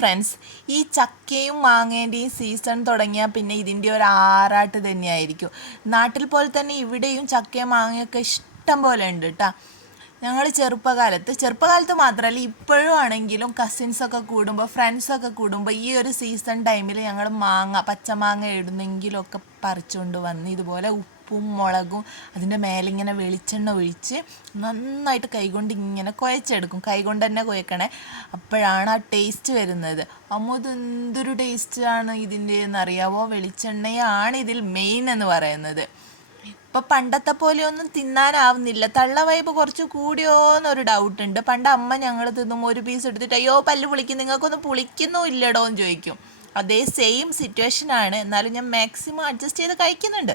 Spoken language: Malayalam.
ഫ്രണ്ട്സ്, ഈ ചക്കയും മാങ്ങേൻ്റെയും സീസൺ തുടങ്ങിയാൽ പിന്നെ ഇതിൻ്റെ ഒരു ആറാട്ട് തന്നെയായിരിക്കും. നാട്ടിൽ പോലെ തന്നെ ഇവിടെയും ചക്കയും മാങ്ങയൊക്കെ ഇഷ്ടം പോലെ ഉണ്ട് കേട്ടോ. ഞങ്ങൾ ചെറുപ്പകാലത്ത് മാത്രമല്ല ഇപ്പോഴും ആണെങ്കിലും കസിൻസൊക്കെ കൂടുമ്പോൾ ഫ്രണ്ട്സൊക്കെ കൂടുമ്പോൾ ഈ ഒരു സീസൺ ടൈമിൽ ഞങ്ങൾ പച്ചമാങ്ങ ഇടുന്നെങ്കിലൊക്കെ പറിച്ചുകൊണ്ട് വന്ന് ഇതുപോലെ ഉപ്പും മുളകും അതിൻ്റെ മേലിങ്ങനെ വെളിച്ചെണ്ണ ഒഴിച്ച് നന്നായിട്ട് കൈകൊണ്ട് ഇങ്ങനെ കുഴച്ചെടുക്കും. കൈകൊണ്ട് തന്നെ കുഴക്കണേ, അപ്പോഴാണ് ആ ടേസ്റ്റ് വരുന്നത്. അമ്മ ഇത് എന്തൊരു ടേസ്റ്റാണ് ഇതിൻ്റെ എന്നറിയാവോ. വെളിച്ചെണ്ണയാണ് ഇതിൽ മെയിൻ എന്ന് പറയുന്നത്. ഇപ്പം പണ്ടത്തെ പോലെയൊന്നും തിന്നാനാവുന്നില്ല. തള്ള വൈബ് കുറച്ച് കൂടിയോ എന്നൊരു ഡൗട്ടുണ്ട്. പണ്ട് അമ്മ ഞങ്ങൾ തിന്നും ഒരു പീസ് എടുത്തിട്ട് അയ്യോ പല്ല് പുളിക്കും, നിങ്ങൾക്കൊന്നും പുളിക്കുന്നോ ഇല്ലടോ എന്ന് ചോദിക്കും. അതേ സെയിം സിറ്റുവേഷനാണ്. എന്നാലും ഞാൻ മാക്സിമം അഡ്ജസ്റ്റ് ചെയ്ത് കഴിക്കുന്നുണ്ട്.